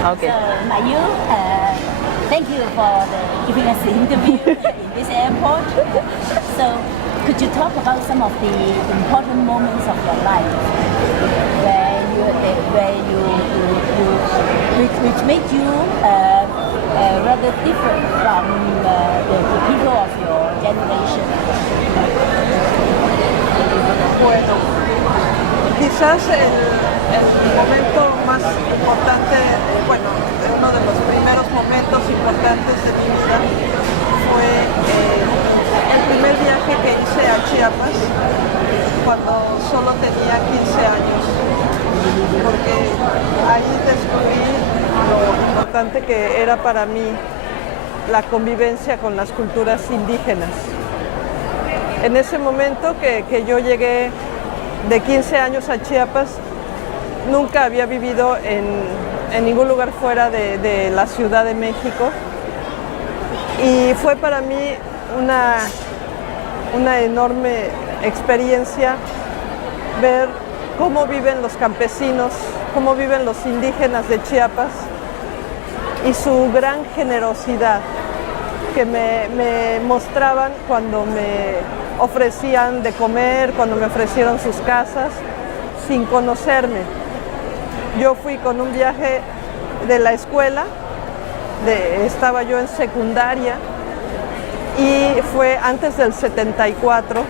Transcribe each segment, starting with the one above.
Okay. So, Mayu, thank you for giving us the interview in this airport. So, could you talk about some of the important moments of your life which made you rather different from the people of your generation? Bueno, quizás el momento más importante, bueno, uno de los primeros momentos importantes de mi vida fue el primer viaje que hice a Chiapas cuando solo tenía 15 años, porque ahí descubrí lo importante que era para mí la convivencia con las culturas indígenas. En ese momento que yo llegué de 15 años a Chiapas, nunca había vivido en ningún lugar fuera de la Ciudad de México y fue para mí una enorme experiencia ver cómo viven los campesinos, cómo viven los indígenas de Chiapas y su gran generosidad que me mostraban cuando me ofrecían de comer, cuando me ofrecieron sus casas, sin conocerme. Yo fui con un viaje de la escuela, estaba yo en secundaria y fue antes del 74,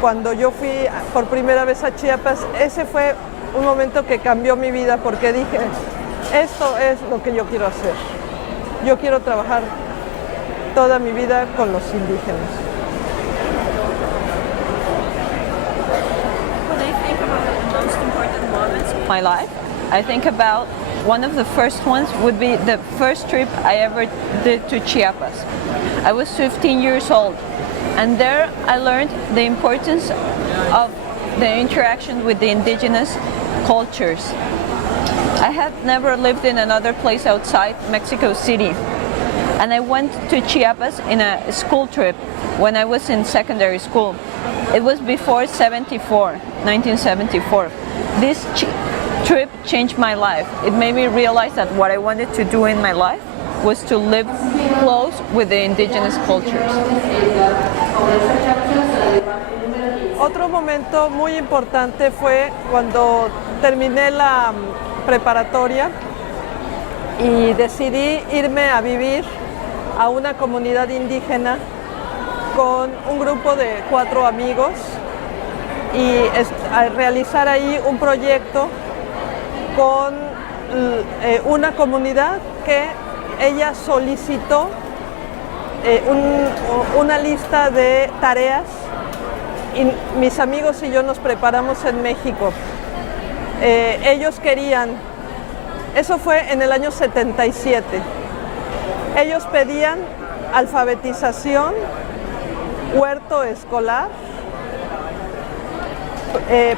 cuando yo fui por primera vez a Chiapas. Ese fue un momento que cambió mi vida porque dije, esto es lo que yo quiero hacer. Yo quiero trabajar toda mi vida con los indígenas. My life, I think about one of the first ones would be the first trip I ever did to Chiapas. I was 15 years old, and there I learned the importance of the interaction with the indigenous cultures. I had never lived in another place outside Mexico City, and I went to Chiapas in a school trip when I was in secondary school. It was before 1974. This trip changed my life. It made me realize that what I wanted to do in my life was to live close with the indigenous cultures. Otro momento muy importante fue cuando terminé la preparatoria y decidí irme a vivir a una comunidad indígena con un grupo de 4 amigos y a realizar ahí un proyecto con una comunidad que ella solicitó una lista de tareas y mis amigos y yo nos preparamos en México. Ellos querían, eso fue en el año 77, ellos pedían alfabetización, huerto escolar,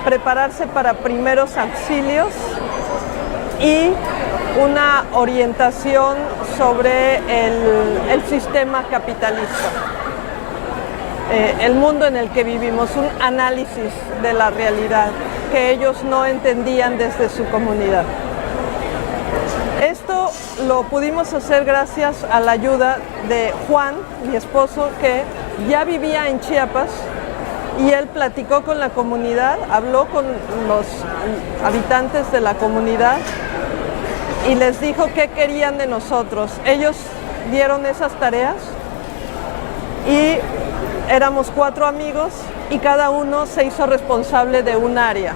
prepararse para primeros auxilios y una orientación sobre el sistema capitalista, el mundo en el que vivimos, un análisis de la realidad que ellos no entendían desde su comunidad. Esto lo pudimos hacer gracias a la ayuda de Juan, mi esposo, que ya vivía en Chiapas y él platicó con la comunidad, habló con los habitantes de la comunidad y les dijo qué querían de nosotros. Ellos dieron esas tareas y éramos 4 amigos y cada uno se hizo responsable de un área.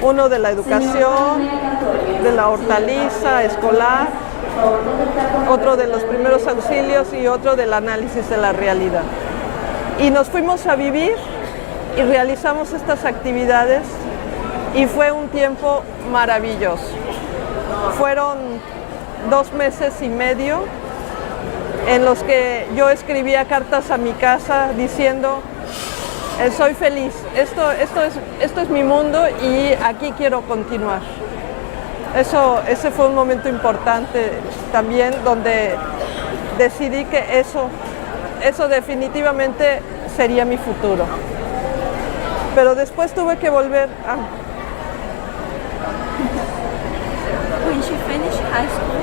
Uno de la educación, de la hortaliza escolar, otro de los primeros auxilios y otro del análisis de la realidad. Y nos fuimos a vivir y realizamos estas actividades y fue un tiempo maravilloso. Fueron 2 meses y medio en los que yo escribía cartas a mi casa diciendo soy feliz, esto es mi mundo y aquí quiero continuar. Ese fue un momento importante también donde decidí que eso definitivamente sería mi futuro. Pero después tuve que volver a... When she finished high school,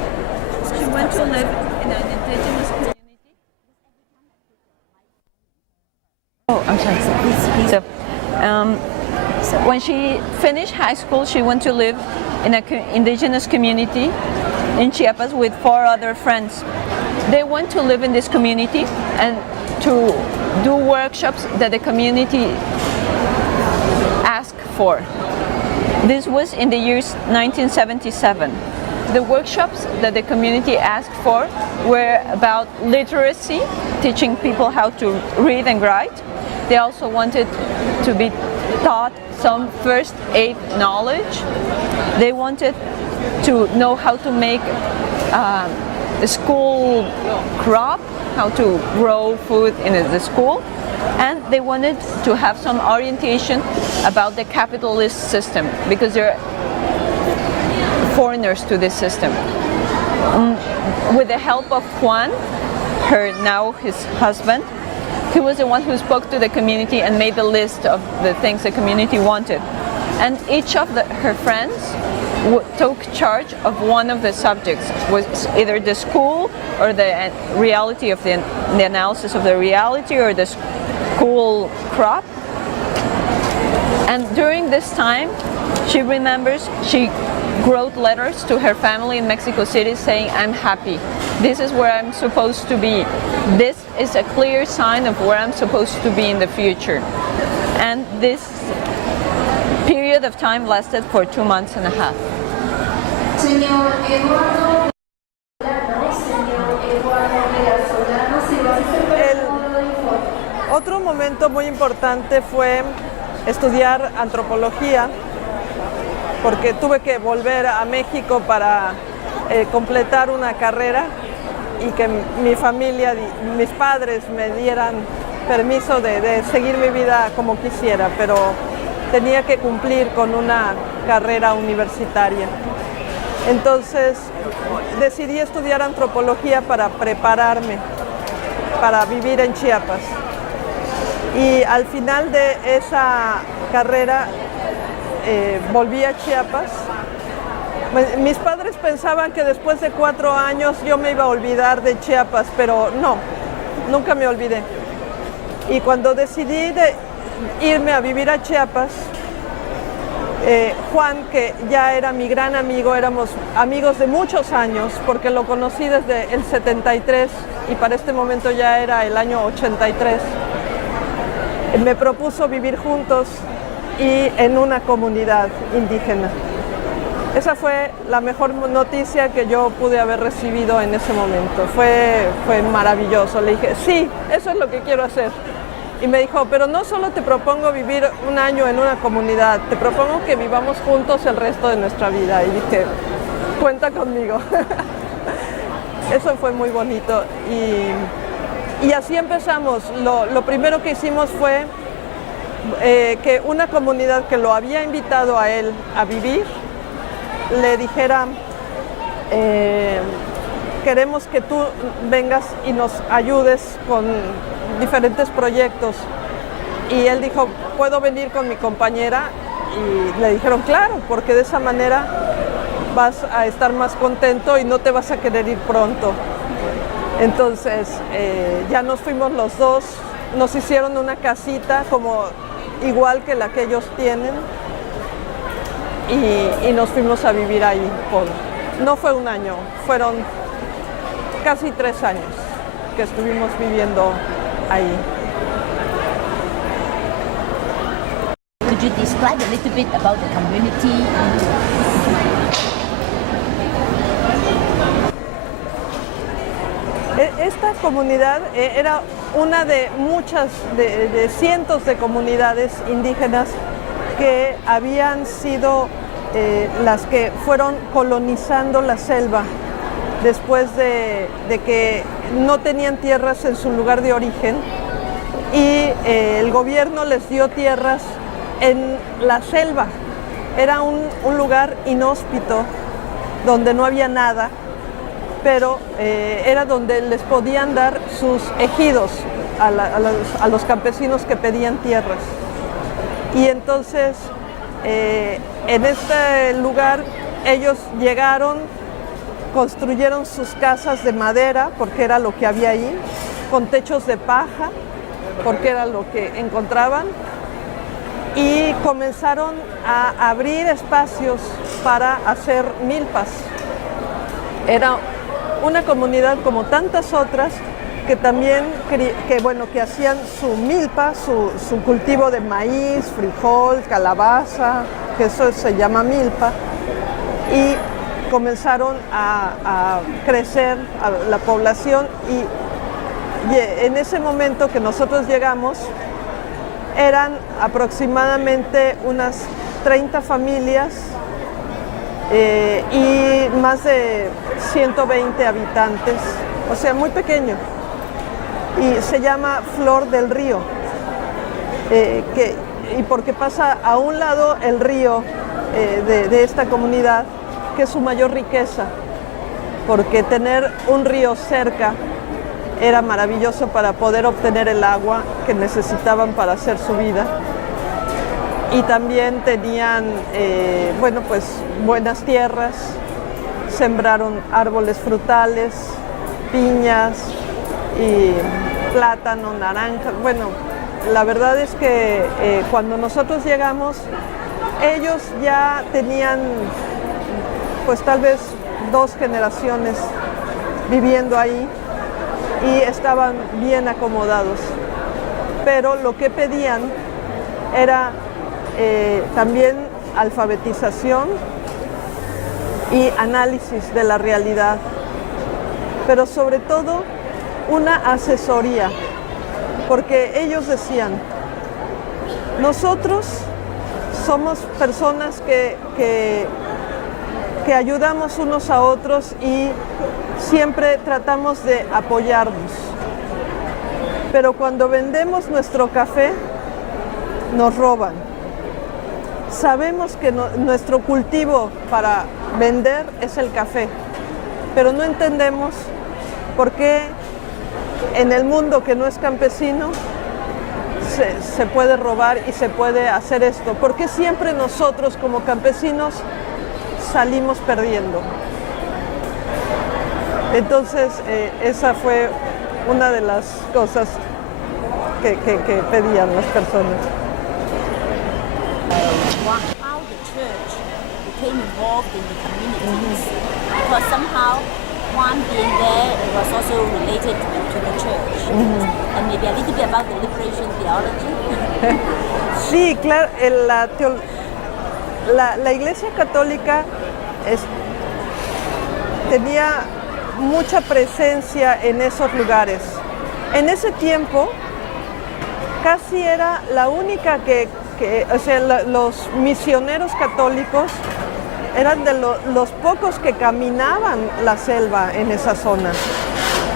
she went to live in an indigenous community. Oh, I'm sorry. So, when she finished high school, she went to live in an indigenous community in Chiapas with 4 other friends. They went to live in this community and to do workshops that the community asked for. This was in the years 1977. The workshops that the community asked for were about literacy, teaching people how to read and write. They also wanted to be taught some first aid knowledge. They wanted to know how to make a school crop, how to grow food in the school, and they wanted to have some orientation about the capitalist system because they're foreigners to this system. With the help of Juan, his husband, he was the one who spoke to the community and made the list of the things the community wanted. And each of her friends took charge of one of the subjects, was either the school or the reality of the analysis of the reality or the school crop. And during this time, she remembers she wrote letters to her family in Mexico City saying, "I'm happy. This is where I'm supposed to be. This is a clear sign of where I'm supposed to be in the future." And this period of time lasted for 2 months and a half. Otro momento muy importante fue estudiar antropología, porque tuve que volver a México para completar una carrera y que mi familia, mis padres me dieran permiso de seguir mi vida como quisiera, pero tenía que cumplir con una carrera universitaria. Entonces decidí estudiar antropología para prepararme para vivir en Chiapas. Y al final de esa carrera volví a Chiapas. Mis padres pensaban que después de 4 años yo me iba a olvidar de Chiapas, pero no, nunca me olvidé. Y cuando decidí de irme a vivir a Chiapas, Juan, que ya era mi gran amigo, éramos amigos de muchos años, porque lo conocí desde el 73 y para este momento ya era el año 83, me propuso vivir juntos y en una comunidad indígena. Esa fue la mejor noticia que yo pude haber recibido en ese momento. Fue maravilloso. Le dije, sí, eso es lo que quiero hacer. Y me dijo, pero no solo te propongo vivir 1 año en una comunidad, te propongo que vivamos juntos el resto de nuestra vida. Y dije, cuenta conmigo. Eso fue muy bonito. Y así empezamos. Lo primero que hicimos fue que una comunidad que lo había invitado a él a vivir, le dijera, queremos que tú vengas y nos ayudes con diferentes proyectos. Y él dijo, ¿puedo venir con mi compañera? Y le dijeron, claro, porque de esa manera vas a estar más contento y no te vas a querer ir pronto. Entonces ya nos fuimos los dos, nos hicieron una casita como igual que la que ellos tienen y nos fuimos a vivir ahí. No fue 1 año, fueron casi 3 años que estuvimos viviendo ahí. Could you describe a little bit about the community? Esta comunidad era una de muchas, de cientos de comunidades indígenas que habían sido las que fueron colonizando la selva después de que no tenían tierras en su lugar de origen y el gobierno les dio tierras en la selva. Era un lugar inhóspito donde no había nada, pero era donde les podían dar sus ejidos a los campesinos que pedían tierras. Y entonces en este lugar ellos llegaron construyeron sus casas de madera, porque era lo que había ahí, con techos de paja, porque era lo que encontraban, y comenzaron a abrir espacios para hacer milpas. Era una comunidad como tantas otras que también que hacían su milpa, su cultivo de maíz, frijol, calabaza, que eso se llama milpa, y comenzaron a crecer la población y en ese momento que nosotros llegamos eran aproximadamente unas 30 familias y más de 120 habitantes, o sea, muy pequeño. Y se llama Flor del Río, y porque pasa a un lado el río de esta comunidad, que es su mayor riqueza, porque tener un río cerca era maravilloso para poder obtener el agua que necesitaban para hacer su vida. Y también tenían, buenas tierras, sembraron árboles frutales, piñas y plátano, naranja. Bueno, la verdad es que cuando nosotros llegamos, ellos ya tenían pues tal vez 2 generaciones viviendo ahí y estaban bien acomodados. Pero lo que pedían era también alfabetización y análisis de la realidad, pero sobre todo una asesoría, porque ellos decían, nosotros somos personas que ayudamos unos a otros y siempre tratamos de apoyarnos, pero cuando vendemos nuestro café nos roban. Sabemos que nuestro cultivo para vender es el café, pero no entendemos por qué en el mundo que no es campesino se puede robar y se puede hacer esto. ¿Por qué siempre nosotros como campesinos salimos perdiendo? Entonces esa fue una de las cosas que pedían las personas. How the church became involved in the communities, because somehow Juan being there, it was also related to the church, and maybe a little bit about the liberation theology. Sí, claro, la Iglesia Católica tenía mucha presencia en esos lugares. En ese tiempo casi era la única los misioneros católicos eran de los pocos que caminaban la selva en esa zona.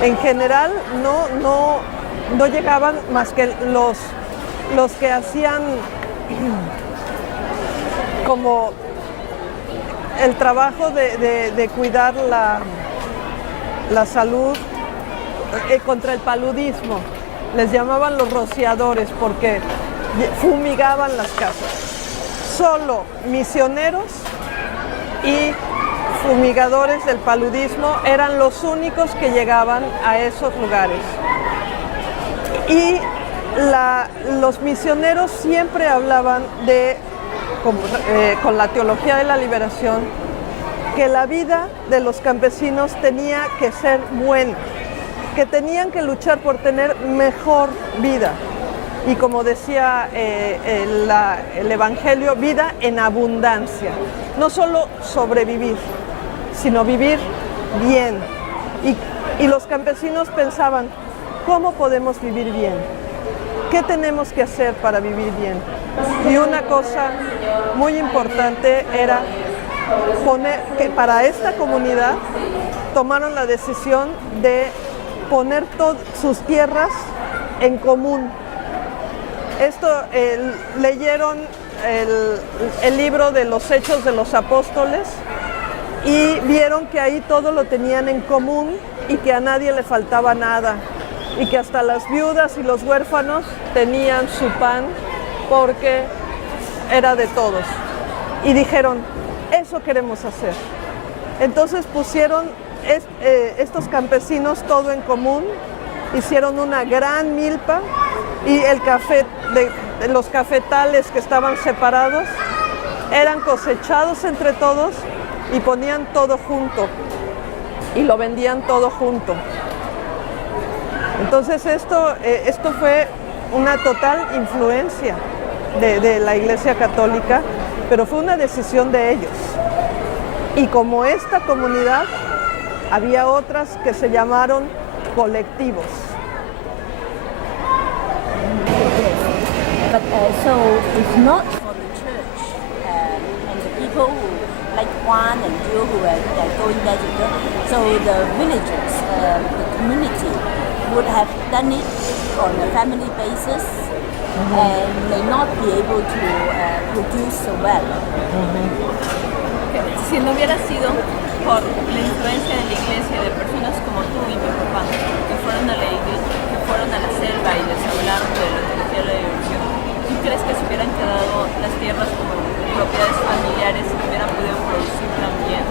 En general no llegaban más que los que hacían como el trabajo de cuidar la salud contra el paludismo. Les llamaban los rociadores porque fumigaban las casas. Solo misioneros y fumigadores del paludismo eran los únicos que llegaban a esos lugares. Y los misioneros siempre hablaban con la teología de la liberación, que la vida de los campesinos tenía que ser buena, que tenían que luchar por tener mejor vida. Y como decía el Evangelio, vida en abundancia. No solo sobrevivir, sino vivir bien. Y los campesinos pensaban, ¿cómo podemos vivir bien? ¿Qué tenemos que hacer para vivir bien? Y una cosa muy importante era que para esta comunidad tomaron la decisión de poner sus tierras en común. Esto leyeron el libro de los Hechos de los Apóstoles y vieron que ahí todo lo tenían en común y que a nadie le faltaba nada y que hasta las viudas y los huérfanos tenían su pan porque era de todos. Y dijeron, eso queremos hacer. Entonces pusieron estos campesinos, todo en común, hicieron una gran milpa y el café, de los cafetales que estaban separados, eran cosechados entre todos y ponían todo junto y lo vendían todo junto. Entonces esto fue una total influencia de la Iglesia Católica, pero fue una decisión de ellos. Y como esta comunidad, había otras que se llamaron colectivos. But so if not for the church and the people who, like Juan and Joe, who are going there to go, so the villagers, the community would have done it on a family basis and may not be able to produce so well. Si no hubiera sido por la influencia de la iglesia, de personas como tú y mi papá, que fueron a la iglesia, que fueron a la selva y les hablaron de la teología de la diversión, ¿tú crees que se hubieran quedado las tierras como propiedades familiares y que hubieran podido producir también?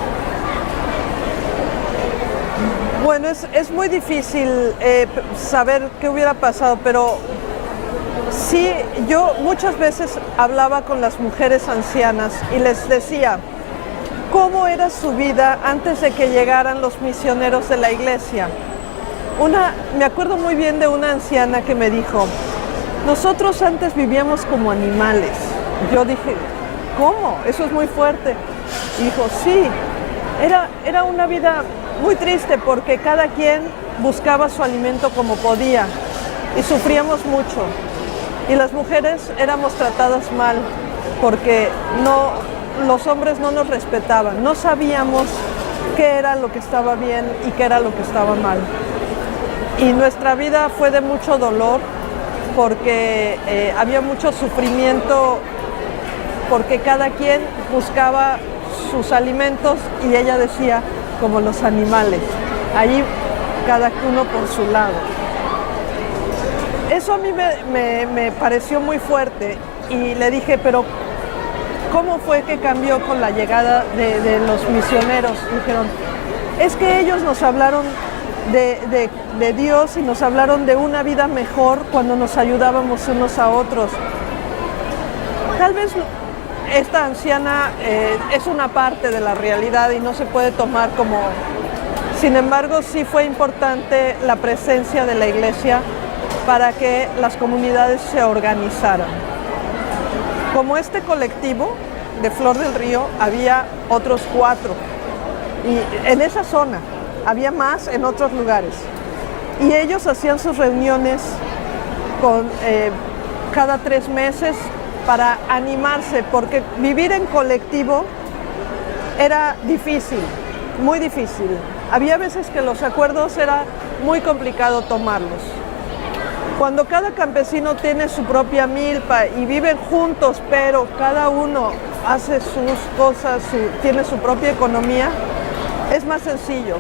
Bueno, es muy difícil saber qué hubiera pasado, pero sí, yo muchas veces hablaba con las mujeres ancianas y les decía cómo era su vida antes de que llegaran los misioneros de la iglesia. Me acuerdo muy bien de una anciana que me dijo, nosotros antes vivíamos como animales. Yo dije, ¿cómo? Eso es muy fuerte. Y dijo, sí, era una vida muy triste porque cada quien buscaba su alimento como podía y sufríamos mucho. Y las mujeres éramos tratadas mal porque los hombres no nos respetaban, no sabíamos qué era lo que estaba bien y qué era lo que estaba mal. Y nuestra vida fue de mucho dolor porque había mucho sufrimiento, porque cada quien buscaba sus alimentos y ella decía, como los animales, ahí cada uno por su lado. Eso a mí me pareció muy fuerte y le dije, pero ¿cómo fue que cambió con la llegada de los misioneros? Dijeron, es que ellos nos hablaron de Dios y nos hablaron de una vida mejor cuando nos ayudábamos unos a otros. Tal vez esta anciana es una parte de la realidad y no se puede tomar como... Sin embargo, sí fue importante la presencia de la iglesia para que las comunidades se organizaran. Como este colectivo de Flor del Río, había otros 4 y en esa zona, había más en otros lugares. Y ellos hacían sus reuniones cada 3 meses para animarse, porque vivir en colectivo era difícil, muy difícil. Había veces que los acuerdos era muy complicado tomarlos. Cuando cada campesino tiene su propia milpa y viven juntos, pero cada uno hace sus cosas, tiene su propia economía, es más sencillo.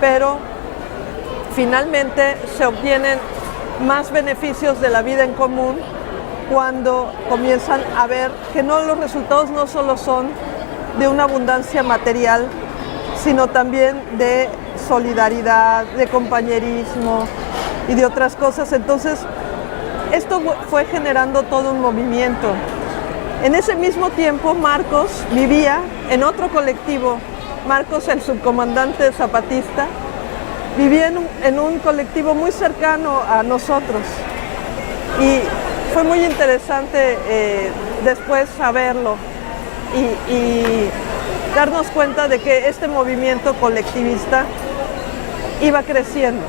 Pero finalmente se obtienen más beneficios de la vida en común cuando comienzan a ver que los resultados no solo son de una abundancia material, sino también de solidaridad, de compañerismo y de otras cosas. Entonces, esto fue generando todo un movimiento. En ese mismo tiempo, Marcos vivía en otro colectivo. Marcos, el subcomandante zapatista, vivía en un colectivo muy cercano a nosotros. Y fue muy interesante después saberlo y darnos cuenta de que este movimiento colectivista iba creciendo.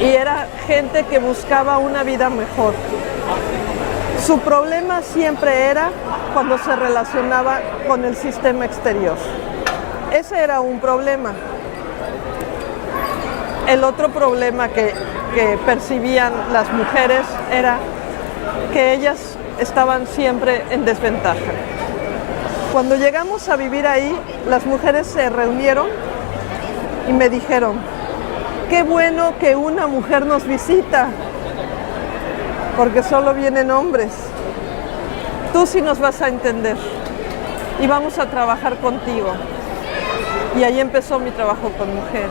Y era gente que buscaba una vida mejor. Su problema siempre era cuando se relacionaba con el sistema exterior. Ese era un problema. El otro problema que percibían las mujeres era que ellas estaban siempre en desventaja. Cuando llegamos a vivir ahí, las mujeres se reunieron y me dijeron, qué bueno que una mujer nos visita, porque solo vienen hombres. Tú sí nos vas a entender y vamos a trabajar contigo. Y ahí empezó mi trabajo con mujeres.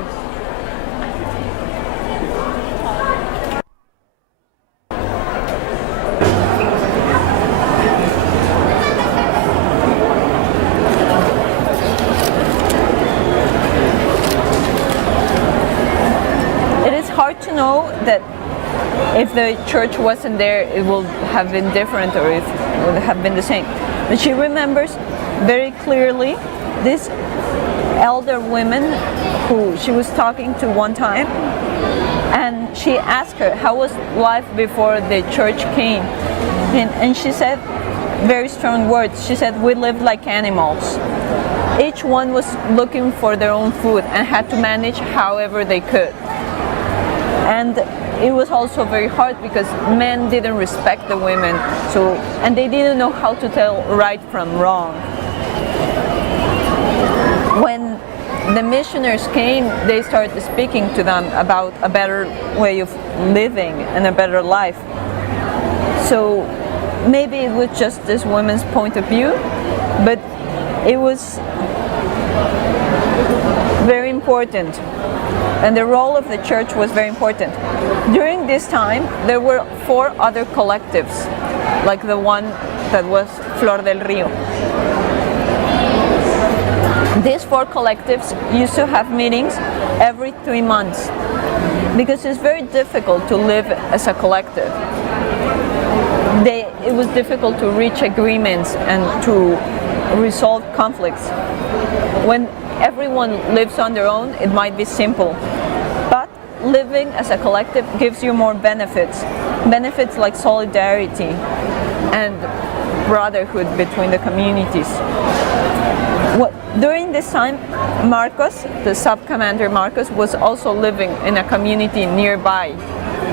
It is hard to know that if the church wasn't there, it would have been different or if it would have been the same. But she remembers very clearly this elder women who she was talking to one time, and she asked her how was life before the church came, and she said very strong words. She said, we lived like animals. Each one was looking for their own food and had to manage however they could. And it was also very hard because men didn't respect the women, and they didn't know how to tell right from wrong. When the missioners came, they started speaking to them about a better way of living and a better life. So maybe it was just this woman's point of view, but it was very important. And the role of the church was very important. During this time, there were 4 other collectives, like the one that was Flor del Río. These 4 collectives used to have meetings every 3 months because it's very difficult to live as a collective. It was difficult to reach agreements and to resolve conflicts. When everyone lives on their own, it might be simple. But living as a collective gives you more benefits. Benefits like solidarity and brotherhood between the communities. During this time, Marcos, the sub-commander Marcos, was also living in a community nearby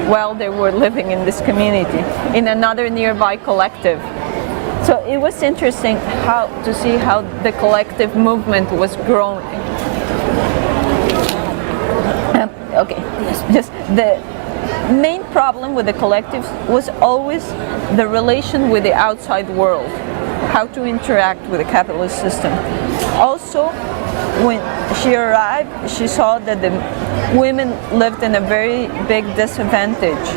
while they were living in this community, in another nearby collective. So it was interesting to see how the collective movement was growing. Okay, just the main problem with the collectives was always the relation with the outside world, how to interact with the capitalist system. Also, when she arrived, she saw that the women lived in a very big disadvantage.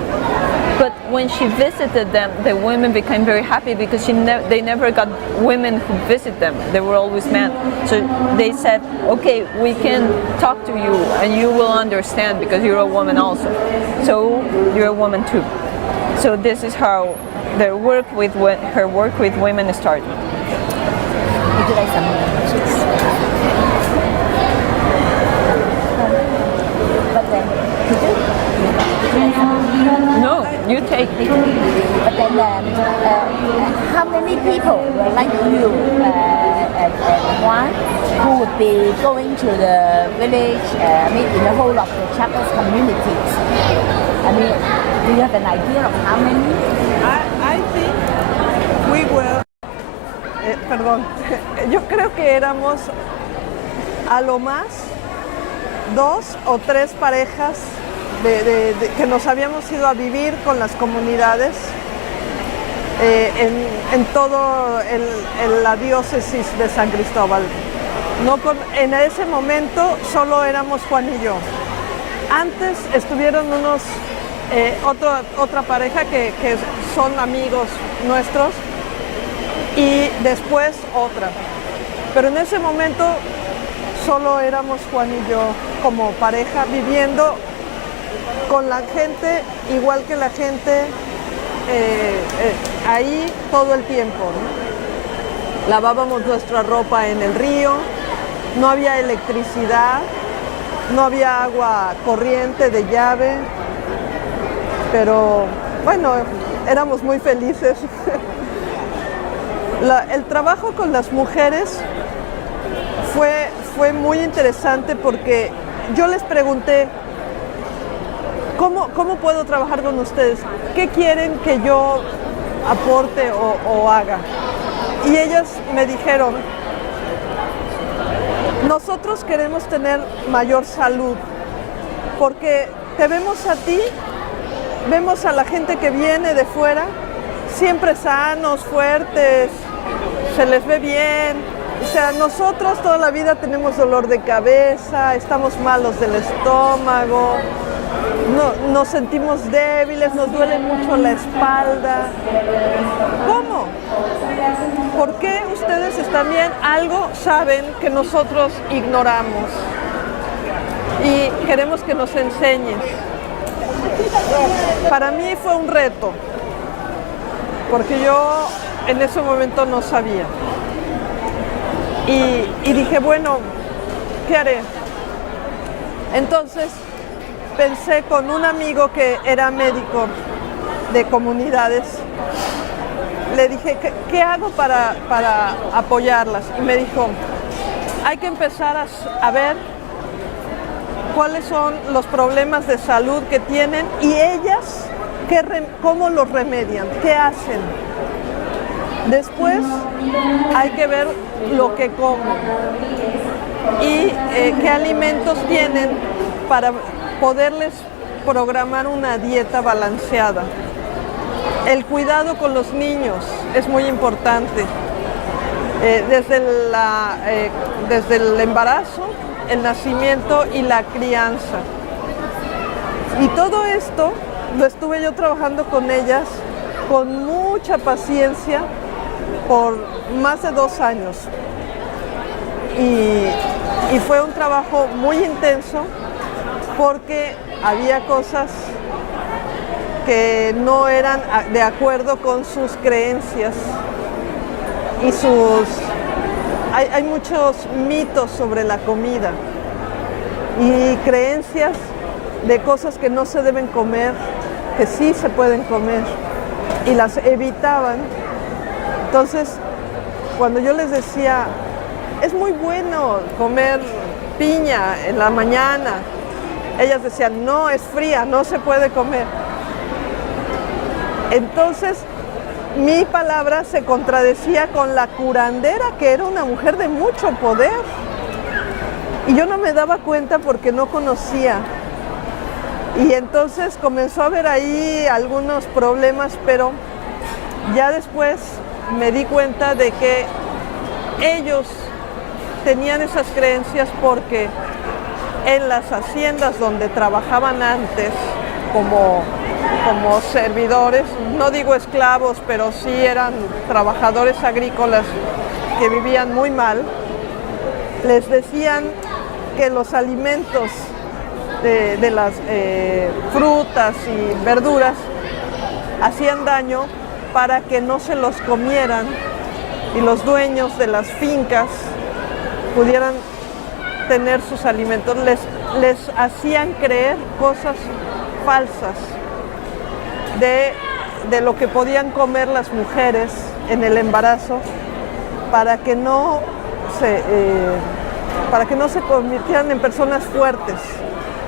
But when she visited them, the women became very happy because they never got women who visit them. They were always men. So they said, okay, we can talk to you and you will understand because you're a woman also. So you're a woman too. So this is how her work with women started. Would you like some cheese? But then, could you? No, you take. But then, how many people were like you, one who would be going to the village, in the whole of the Chiapas communities? I mean, do you have an idea of how many? I think we were, perdón, yo creo que éramos a lo más 2 o 3 parejas que nos habíamos ido a vivir con las comunidades en todo la diócesis de San Cristóbal. En ese momento solo éramos Juan y yo. Antes estuvieron otra pareja que son amigos nuestros y después otra. Pero en ese momento solo éramos Juan y yo como pareja viviendo con la gente, igual que la gente ahí todo el tiempo, ¿no? Lavábamos nuestra ropa en el río, no había electricidad, no había agua corriente de llave, pero bueno, éramos muy felices. El trabajo con las mujeres fue muy interesante porque yo les pregunté, ¿cómo puedo trabajar con ustedes? ¿Qué quieren que yo aporte o haga? Y ellas me dijeron, nosotros queremos tener mayor salud, porque te vemos a ti, vemos a la gente que viene de fuera, siempre sanos, fuertes, se les ve bien, O sea, nosotros toda la vida tenemos dolor de cabeza, estamos malos del estómago, nos sentimos débiles, nos duele mucho la espalda. ¿Cómo? ¿Por qué ustedes están bien? Algo saben que nosotros ignoramos y queremos que nos enseñes. Para mí fue un reto, porque yo en ese momento no sabía. Y dije, bueno, ¿qué haré? Entonces pensé con un amigo que era médico de comunidades. Le dije, ¿qué hago para apoyarlas? Y me dijo, hay que empezar a ver cuáles son los problemas de salud que tienen y ellas cómo los remedian, qué hacen. Después hay que ver lo que comen y qué alimentos tienen para poderles programar una dieta balanceada. El cuidado con los niños es muy importante, desde el embarazo, el nacimiento y la crianza. Y todo esto lo estuve yo trabajando con ellas con mucha paciencia por más de 2 años. Y fue un trabajo muy intenso porque había cosas que no eran de acuerdo con sus creencias y hay muchos mitos sobre la comida y creencias de cosas que no se deben comer, que sí se pueden comer y las evitaban. Entonces, cuando yo les decía, es muy bueno comer piña en la mañana, ellas decían, no, es fría, no se puede comer. Entonces, mi palabra se contradecía con la curandera, que era una mujer de mucho poder. Y yo no me daba cuenta porque no conocía. Y entonces comenzó a haber ahí algunos problemas, pero ya después me di cuenta de que ellos tenían esas creencias porque en las haciendas donde trabajaban antes como servidores, no digo esclavos, pero sí eran trabajadores agrícolas que vivían muy mal, les decían que los alimentos de las frutas y verduras hacían daño para que no se los comieran y los dueños de las fincas pudieran tener sus alimentos. Les hacían creer cosas falsas de lo que podían comer las mujeres en el embarazo para que no se convirtieran en personas fuertes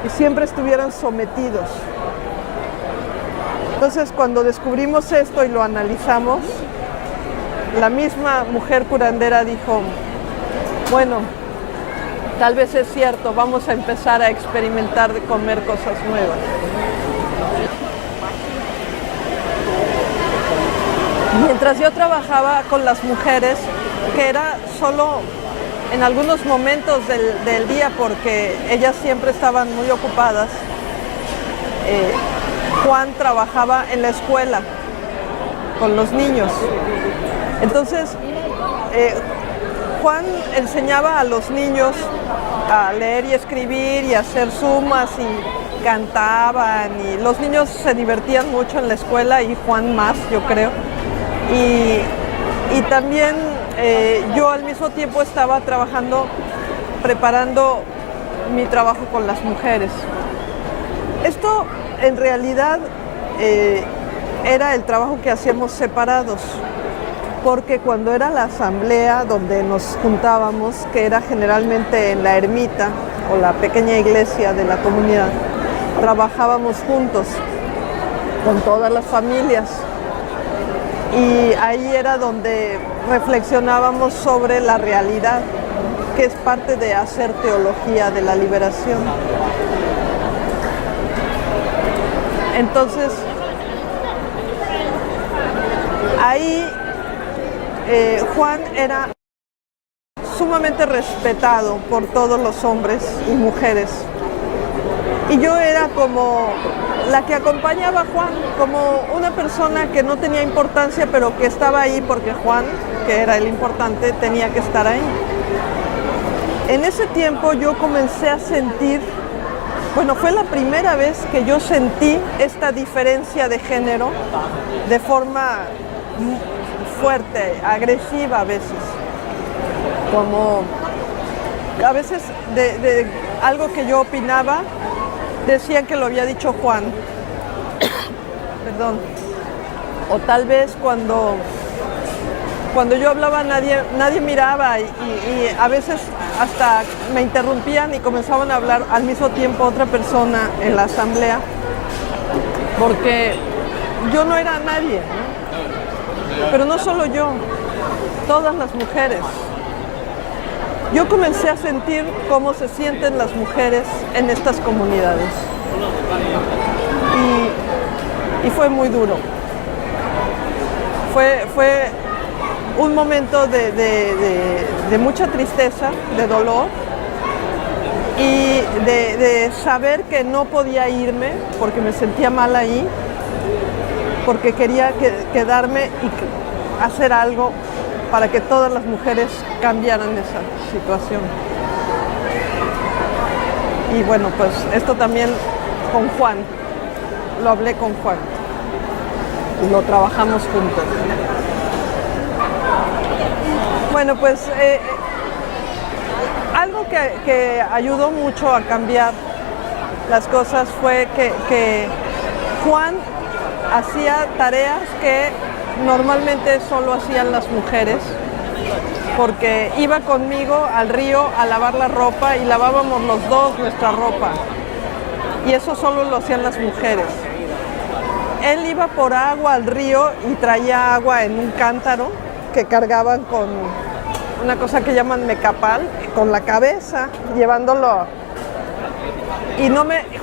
y siempre estuvieran sometidos. Entonces, cuando descubrimos esto y lo analizamos, la misma mujer curandera dijo, bueno, tal vez es cierto, vamos a empezar a experimentar de comer cosas nuevas. Mientras yo trabajaba con las mujeres, que era solo en algunos momentos del día porque ellas siempre estaban muy ocupadas, Juan trabajaba en la escuela con los niños. Entonces, Juan enseñaba a los niños a leer y escribir y a hacer sumas y cantaban y los niños se divertían mucho en la escuela y Juan más, yo creo. Y también yo al mismo tiempo estaba trabajando, preparando mi trabajo con las mujeres. Esto en realidad era el trabajo que hacíamos separados, porque cuando era la asamblea donde nos juntábamos, que era generalmente en la ermita o la pequeña iglesia de la comunidad, trabajábamos juntos con todas las familias. Y ahí era donde reflexionábamos sobre la realidad, que es parte de hacer teología de la liberación. Entonces, ahí Juan era sumamente respetado por todos los hombres y mujeres. Y yo era como la que acompañaba a Juan, como una persona que no tenía importancia, pero que estaba ahí porque Juan, que era el importante, tenía que estar ahí. En ese tiempo yo comencé a sentir, bueno, fue la primera vez que yo sentí esta diferencia de género de forma fuerte, agresiva a veces. Como a veces de algo que yo opinaba, decían que lo había dicho Juan. Perdón. O tal vez cuando yo hablaba nadie miraba y a veces hasta me interrumpían y comenzaban a hablar al mismo tiempo otra persona en la asamblea, porque yo no era nadie, ¿no? Pero no solo yo, todas las mujeres. Yo comencé a sentir cómo se sienten las mujeres en estas comunidades y fue muy duro. Fue un momento de mucha tristeza, de dolor y de saber que no podía irme porque me sentía mal ahí, porque quería quedarme y hacer algo para que todas las mujeres cambiaran esa situación. Y bueno, pues esto también con Juan, lo hablé con Juan y lo trabajamos juntos. Bueno, pues algo que ayudó mucho a cambiar las cosas fue que Juan hacía tareas que normalmente solo hacían las mujeres, porque iba conmigo al río a lavar la ropa y lavábamos los dos nuestra ropa, y eso solo lo hacían las mujeres. Él iba por agua al río y traía agua en un cántaro que cargaban con una cosa que llaman mecapal, con la cabeza, llevándolo. Y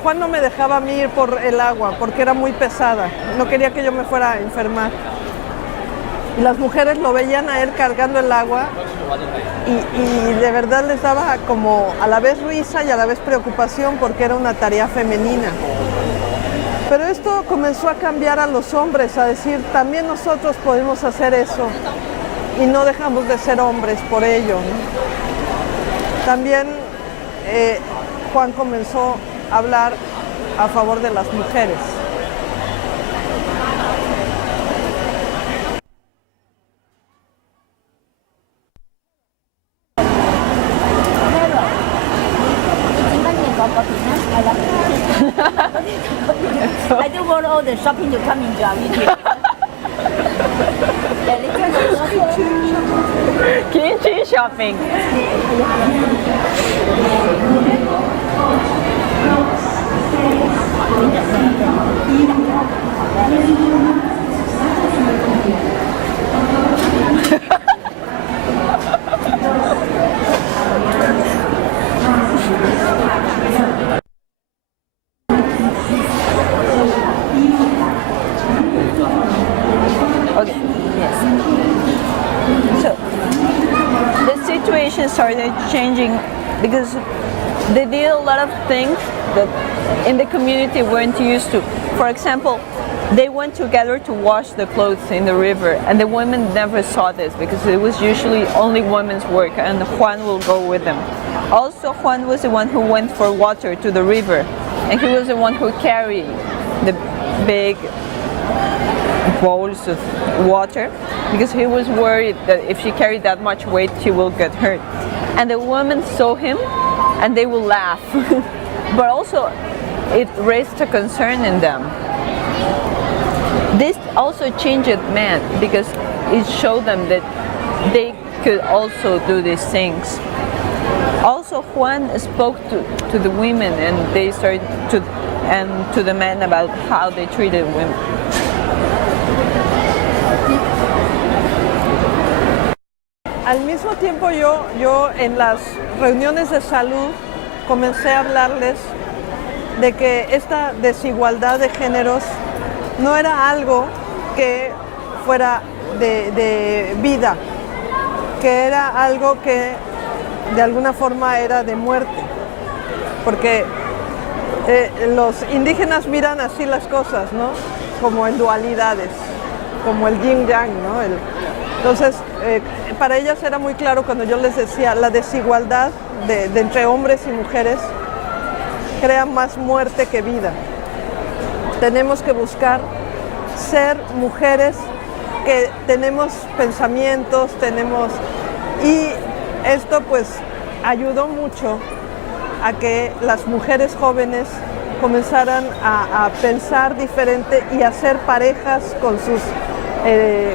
Juan no me dejaba a mí ir por el agua porque era muy pesada, no quería que yo me fuera a enfermar. Y las mujeres lo veían a él cargando el agua y de verdad les daba como a la vez risa y a la vez preocupación porque era una tarea femenina. Pero esto comenzó a cambiar a los hombres, a decir, también nosotros podemos hacer eso y no dejamos de ser hombres por ello, ¿no? También Juan comenzó a hablar a favor de las mujeres. I don't want all the shopping to come into our video. Kimchi shopping. Okay. Yes. So the situation started changing because they did a lot of things that in the community weren't used to. For example, they went together to wash the clothes in the river, and the women never saw this because it was usually only women's work, and Juan will go with them. Also, Juan was the one who went for water to the river, and he was the one who carried the big bowls of water because he was worried that if she carried that much weight she will get hurt. And the women saw him and they will laugh. But also it raised a concern in them. This also changed men because it showed them that they could also do these things. Also, Juan spoke to the women and they started to the men about how they treated women. Al mismo tiempo yo en las reuniones de salud comencé a hablarles de que esta desigualdad de géneros no era algo que fuera de vida, que era algo que de alguna forma era de muerte, porque los indígenas miran así las cosas, ¿no? Como en dualidades, como el yin yang, ¿no? Entonces, para ellas era muy claro cuando yo les decía la desigualdad de entre hombres y mujeres crea más muerte que vida. Tenemos que buscar ser mujeres que tenemos pensamientos, y esto pues ayudó mucho a que las mujeres jóvenes comenzaran a pensar diferente y a hacer parejas con sus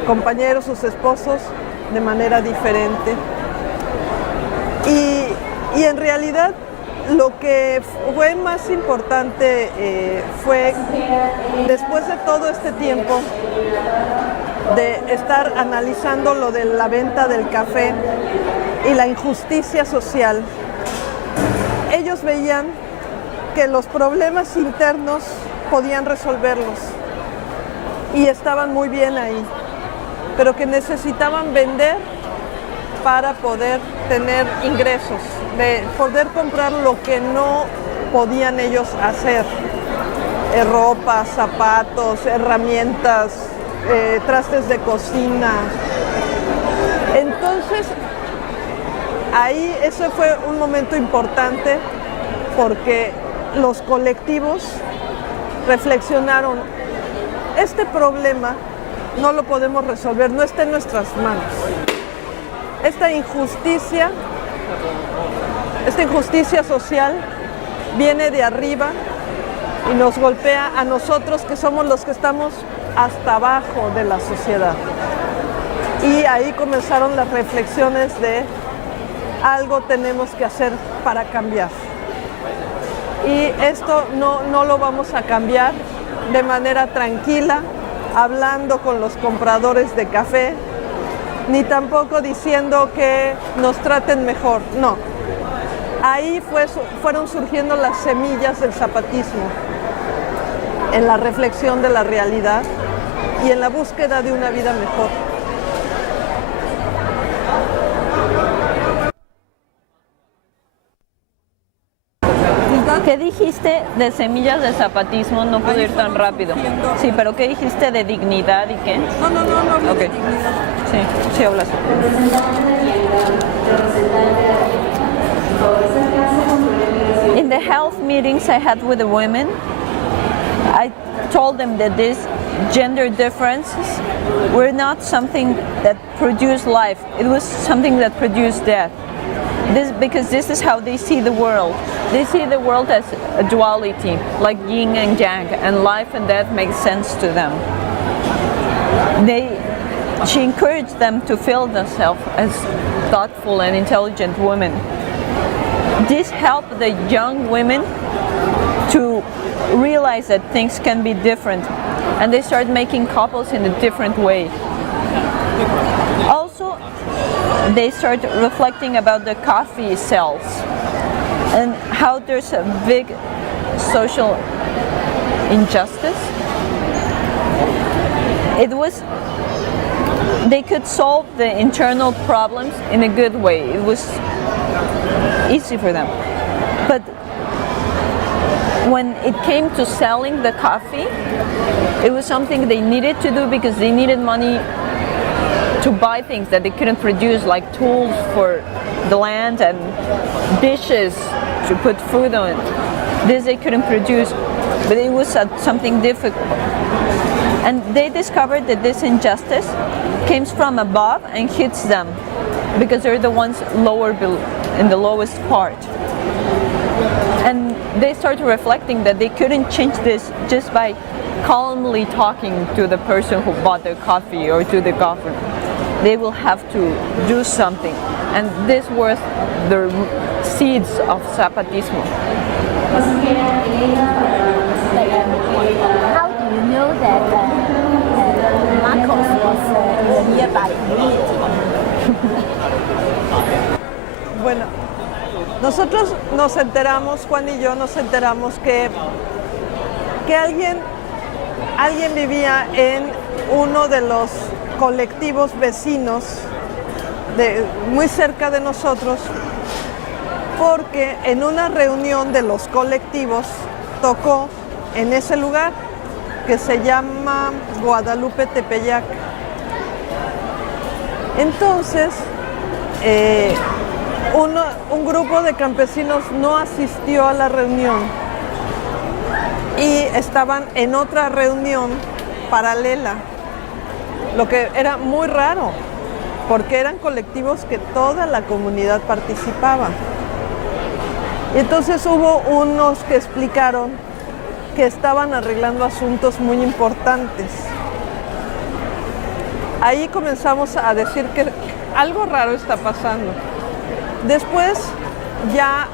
compañeros, sus esposos, de manera diferente. Y en realidad lo que fue más importante fue, después de todo este tiempo de estar analizando lo de la venta del café y la injusticia social, ellos veían que los problemas internos podían resolverlos y estaban muy bien ahí, pero que necesitaban vender para poder tener ingresos, de poder comprar lo que no podían ellos hacer, ropa, zapatos, herramientas, trastes de cocina. Entonces, ahí ese fue un momento importante porque los colectivos reflexionaron, este problema no lo podemos resolver, no está en nuestras manos. Esta injusticia social viene de arriba y nos golpea a nosotros que somos los que estamos hasta abajo de la sociedad. Y ahí comenzaron las reflexiones de algo tenemos que hacer para cambiar. Y esto no lo vamos a cambiar de manera tranquila, hablando con los compradores de café, ni tampoco diciendo que nos traten mejor, no. Ahí fueron surgiendo las semillas del zapatismo, en la reflexión de la realidad y en la búsqueda de una vida mejor. ¿Qué dijiste de semillas de zapatismo? No puedo ir tan rápido. Sí, pero ¿qué dijiste de dignidad y qué? No, okay. Sí, hablas. In the health meetings I had with the women, I told them that these gender differences were not something that produced life. It was something that produced death. Because this is how they see the world. They see the world as a duality, like yin and yang, and life and death makes sense to them. She encouraged them to feel themselves as thoughtful and intelligent women. This helped the young women to realize that things can be different, and they start making couples in a different way. Also, they start reflecting about the coffee sales and how there's a big social injustice. They could solve the internal problems in a good way. It was easy for them. But when it came to selling the coffee, it was something they needed to do because they needed money to buy things that they couldn't produce, like tools for the land and dishes to put food on. This they couldn't produce, but it was something difficult. And they discovered that this injustice comes from above and hits them because they're the ones in the lowest part. And they started reflecting that they couldn't change this just by calmly talking to the person who bought their coffee or to the government. They will have to do something. And this was the seeds of Zapatismo. How do you know that Marcos was in a nearby community? Bueno, nosotros nos enteramos, Juan y yo nos enteramos que alguien vivía en uno de los colectivos vecinos muy cerca de nosotros, porque en una reunión de los colectivos tocó en ese lugar que se llama Guadalupe Tepeyac. Entonces, un grupo de campesinos no asistió a la reunión y estaban en otra reunión paralela, lo que era muy raro, porque eran colectivos que toda la comunidad participaba. Y entonces hubo unos que explicaron que estaban arreglando asuntos muy importantes. Ahí comenzamos a decir que algo raro está pasando. Después ya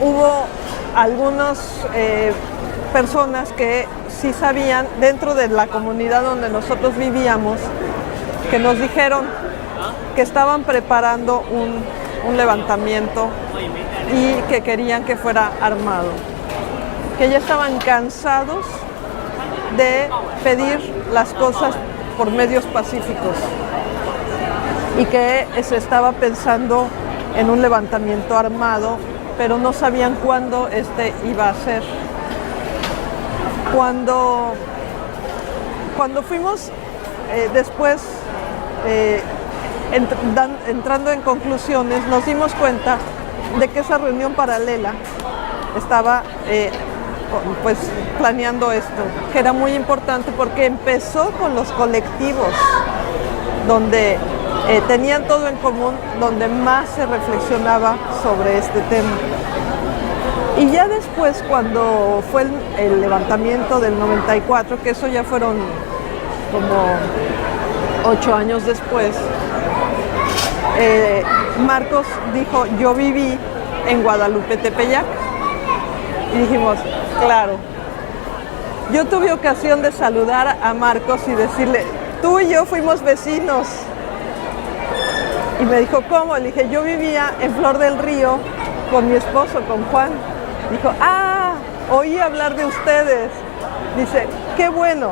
hubo algunas personas que sí sabían, dentro de la comunidad donde nosotros vivíamos, que nos dijeron que estaban preparando un levantamiento y que querían que fuera armado, que ya estaban cansados de pedir las cosas por medios pacíficos y que se estaba pensando en un levantamiento armado, pero no sabían cuándo iba a ser. Cuando fuimos después entrando en conclusiones, nos dimos cuenta de que esa reunión paralela estaba pues planeando esto, que era muy importante porque empezó con los colectivos donde tenían todo en común, donde más se reflexionaba sobre este tema. Y ya después, cuando fue el levantamiento del 94, que eso ya fueron como 8 años después, Marcos dijo, yo viví en Guadalupe Tepeyac. Y dijimos, claro. Yo tuve ocasión de saludar a Marcos y decirle, tú y yo fuimos vecinos. Y me dijo, ¿cómo? Le dije, yo vivía en Flor del Río con mi esposo, con Juan. Dijo, oí hablar de ustedes. Dice, qué bueno.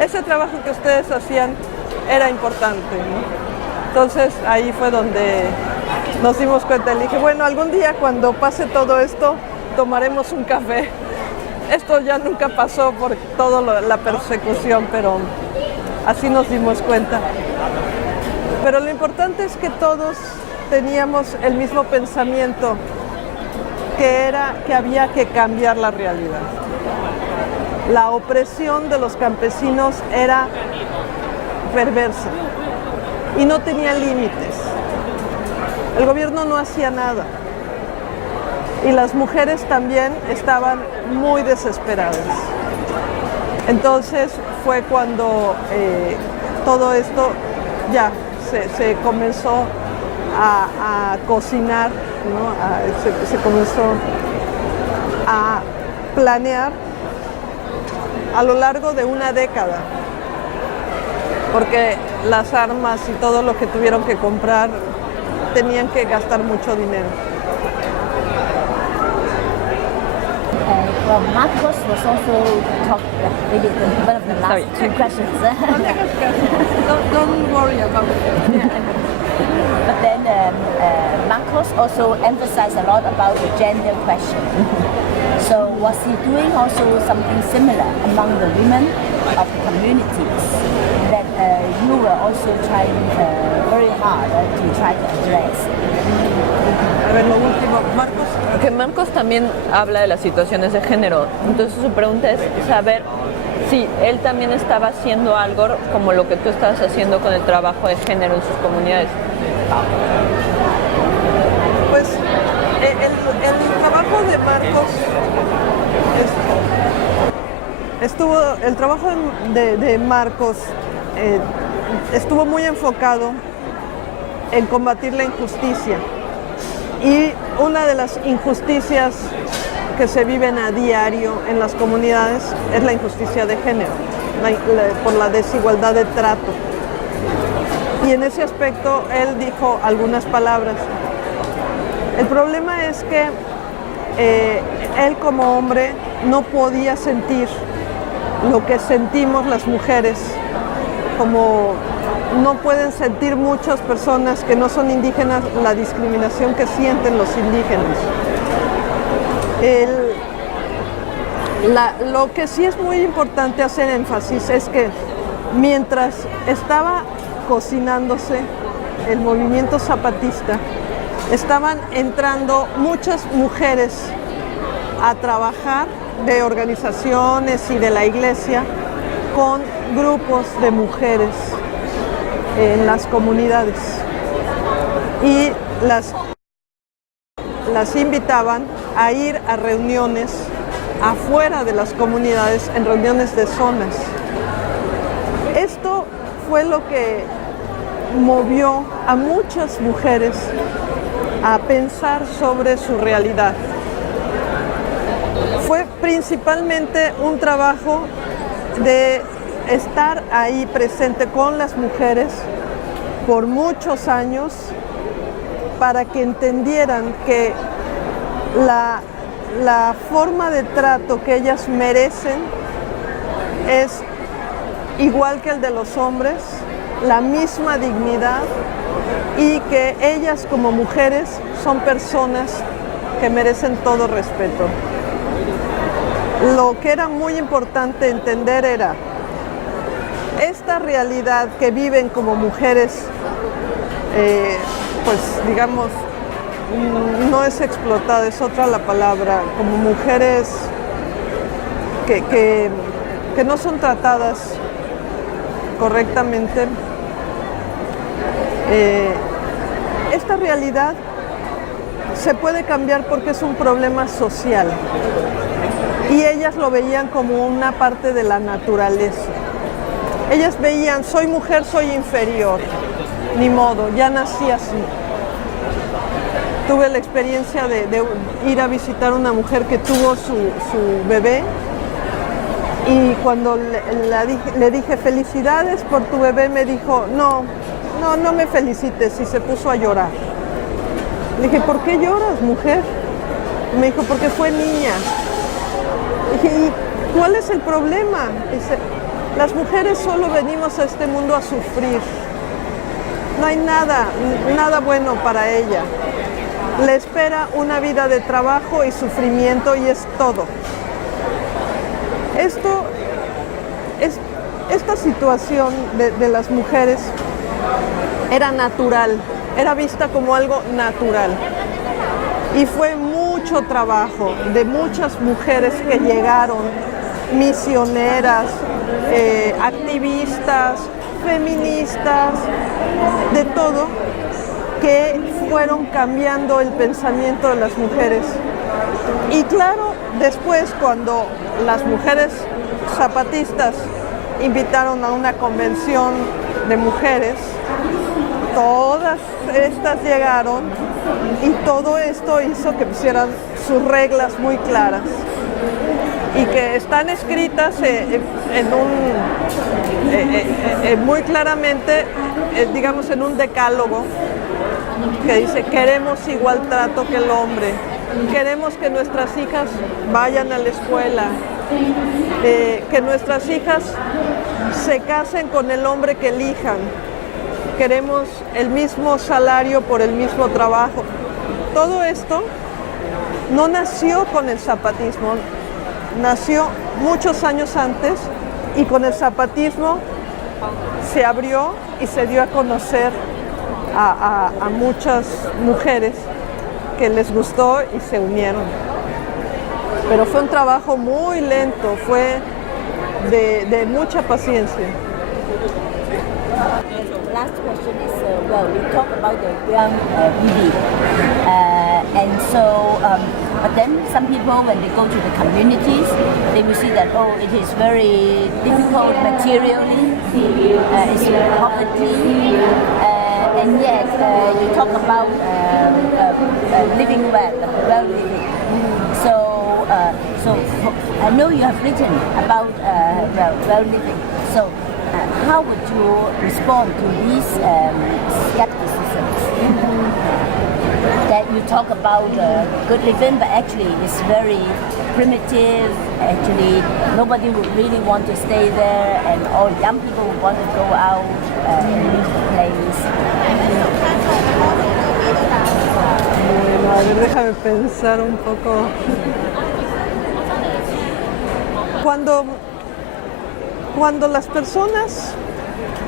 Ese trabajo que ustedes hacían era importante, ¿no? Entonces ahí fue donde nos dimos cuenta. Le dije, bueno, algún día cuando pase todo esto, tomaremos un café. Esto ya nunca pasó por toda la persecución, pero así nos dimos cuenta. Pero lo importante es que todos teníamos el mismo pensamiento, que era que había que cambiar la realidad. La opresión de los campesinos era perversa y no tenía límites. El gobierno no hacía nada y las mujeres también estaban muy desesperadas. Entonces fue cuando todo esto ya se comenzó a cocinar, ¿no? Se comenzó a planear a lo largo de una década, porque las armas y todo lo que tuvieron que comprar tenían que gastar mucho dinero. Well, Marcos was also maybe one of the last two questions. Don't worry about it. But then Marcos also emphasized a lot about the gender question. So was he doing also something similar among the women of the communities that you were also trying very hard to try to address? A ver, lo último, Marcos. Que Marcos también habla de las situaciones de género. Entonces su pregunta es saber si él también estaba haciendo algo como lo que tú estabas haciendo con el trabajo de género en sus comunidades. Pues el trabajo de Marcos el trabajo de Marcos estuvo muy enfocado en combatir la injusticia. Y una de las injusticias que se viven a diario en las comunidades es la injusticia de género, por la desigualdad de trato. Y en ese aspecto él dijo algunas palabras. El problema es que él como hombre no podía sentir lo que sentimos las mujeres como no pueden sentir muchas personas que no son indígenas la discriminación que sienten los indígenas. Lo que sí es muy importante hacer énfasis es que mientras estaba cocinándose el movimiento zapatista, estaban entrando muchas mujeres a trabajar de organizaciones y de la iglesia con grupos de mujeres en las comunidades y las invitaban a ir a reuniones afuera de las comunidades, en reuniones de zonas. Esto fue lo que movió a muchas mujeres a pensar sobre su realidad. Fue principalmente un trabajo de estar ahí presente con las mujeres por muchos años para que entendieran que la forma de trato que ellas merecen es igual que el de los hombres, la misma dignidad, y que ellas como mujeres son personas que merecen todo respeto. Lo que era muy importante entender era esta realidad que viven como mujeres, pues digamos, no es explotada, es otra la palabra, como mujeres que no son tratadas correctamente. Esta realidad se puede cambiar porque es un problema social y ellas lo veían como una parte de la naturaleza. Ellas veían, soy mujer, soy inferior, ni modo, ya nací así. Tuve la experiencia de ir a visitar a una mujer que tuvo su bebé y cuando le dije felicidades por tu bebé, me dijo, no me felicites, y se puso a llorar. Le dije, ¿por qué lloras, mujer? Y me dijo, porque fue niña. Dije, ¿y cuál es el problema? Dice, las mujeres solo venimos a este mundo a sufrir. No hay nada bueno para ella. Le espera una vida de trabajo y sufrimiento y es todo. Esta situación de las mujeres era natural, era vista como algo natural. Y fue mucho trabajo de muchas mujeres que llegaron, misioneras, activistas, feministas, de todo, que fueron cambiando el pensamiento de las mujeres. Y claro, después cuando las mujeres zapatistas invitaron a una convención de mujeres, todas estas llegaron y todo esto hizo que pusieran sus reglas muy claras y que están escritas muy claramente, digamos, en un decálogo que dice: queremos igual trato que el hombre, queremos que nuestras hijas vayan a la escuela, que nuestras hijas se casen con el hombre que elijan, queremos el mismo salario por el mismo trabajo. Todo esto no nació con el zapatismo, nació muchos años antes, y con el zapatismo se abrió y se dio a conocer a muchas mujeres que les gustó y se unieron. Pero fue un trabajo muy lento, fue de mucha paciencia. Last question is, well, we talk about the young women, and so, but then some people, when they go to the communities, they will see that, oh, it is very difficult materially, it's poverty, and yet you talk about living well living. So I know you have written about well living. So how would you respond to these skepticisms? that you talk about good living, but actually it's very primitive. Actually, nobody would really want to stay there, and all young people would want to go out and leave the place. Bueno, a ver, déjame pensar un poco. Cuando las personas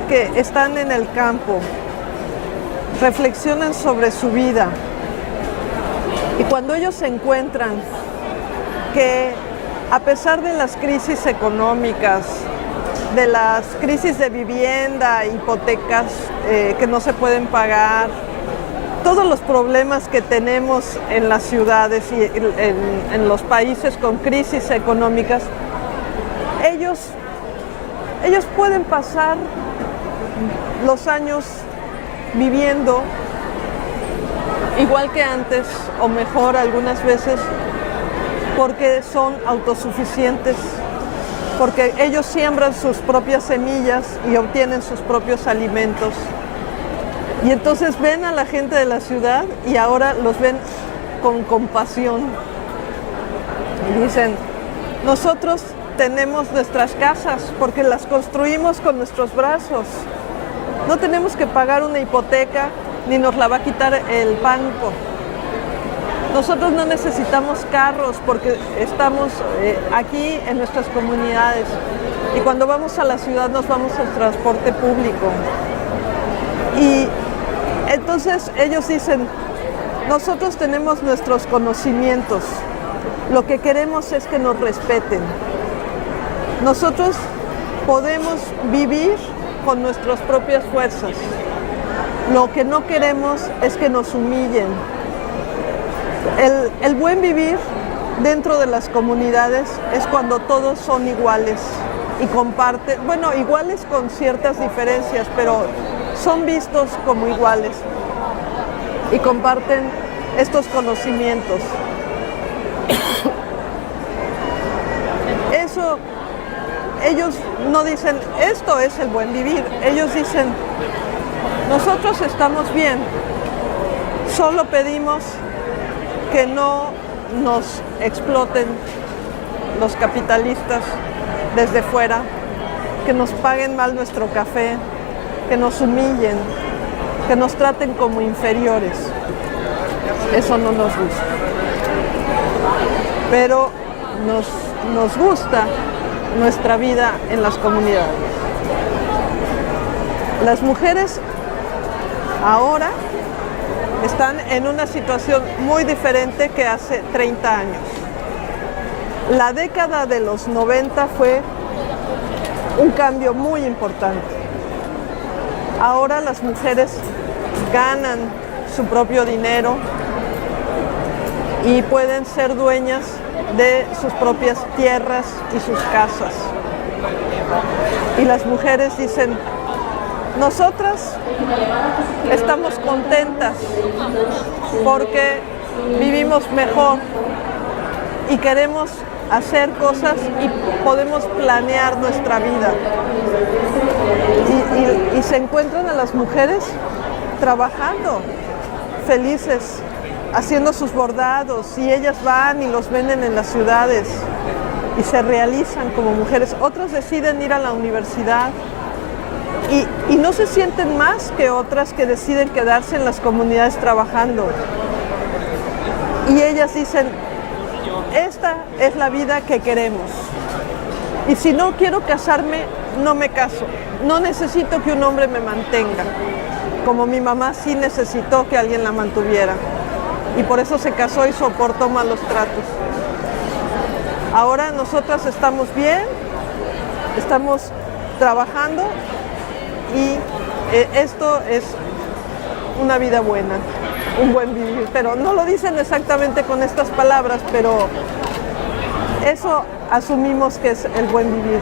que están en el campo reflexionan sobre su vida y cuando ellos se encuentran que a pesar de las crisis económicas, de las crisis de vivienda, hipotecas que no se pueden pagar, todos los problemas que tenemos en las ciudades y en los países con crisis económicas, ellos pueden pasar los años viviendo igual que antes o mejor algunas veces porque son autosuficientes, porque ellos siembran sus propias semillas y obtienen sus propios alimentos. Y entonces ven a la gente de la ciudad y ahora los ven con compasión. Y dicen, nosotros tenemos nuestras casas porque las construimos con nuestros brazos. No tenemos que pagar una hipoteca ni nos la va a quitar el banco. Nosotros no necesitamos carros porque estamos aquí en nuestras comunidades y cuando vamos a la ciudad nos vamos al transporte público. Y entonces ellos dicen, nosotros tenemos nuestros conocimientos, lo que queremos es que nos respeten. Nosotros podemos vivir con nuestras propias fuerzas. Lo que no queremos es que nos humillen. El buen vivir dentro de las comunidades es cuando todos son iguales y comparten, bueno, iguales con ciertas diferencias, pero son vistos como iguales y comparten estos conocimientos. Eso, ellos no dicen, esto es el buen vivir, ellos dicen, nosotros estamos bien, solo pedimos que no nos exploten los capitalistas desde fuera, que nos paguen mal nuestro café, que nos humillen, que nos traten como inferiores. Eso no nos gusta. Pero nos gusta nuestra vida en las comunidades. Las mujeres ahora están en una situación muy diferente que hace 30 años. La década de los 90 fue un cambio muy importante. Ahora las mujeres ganan su propio dinero y pueden ser dueñas de sus propias tierras y sus casas. Y las mujeres dicen, nosotras estamos contentas porque vivimos mejor y queremos hacer cosas y podemos planear nuestra vida. Y se encuentran a las mujeres trabajando, felices, haciendo sus bordados, y ellas van y los venden en las ciudades y se realizan como mujeres. Otras deciden ir a la universidad y no se sienten más que otras que deciden quedarse en las comunidades trabajando. Y ellas dicen, esta es la vida que queremos. Y si no quiero casarme, no me caso. No necesito que un hombre me mantenga, como mi mamá sí necesitó que alguien la mantuviera. Y por eso se casó y soportó malos tratos. Ahora nosotras estamos bien, estamos trabajando y esto es una vida buena, un buen vivir. Pero no lo dicen exactamente con estas palabras, pero eso asumimos que es el buen vivir.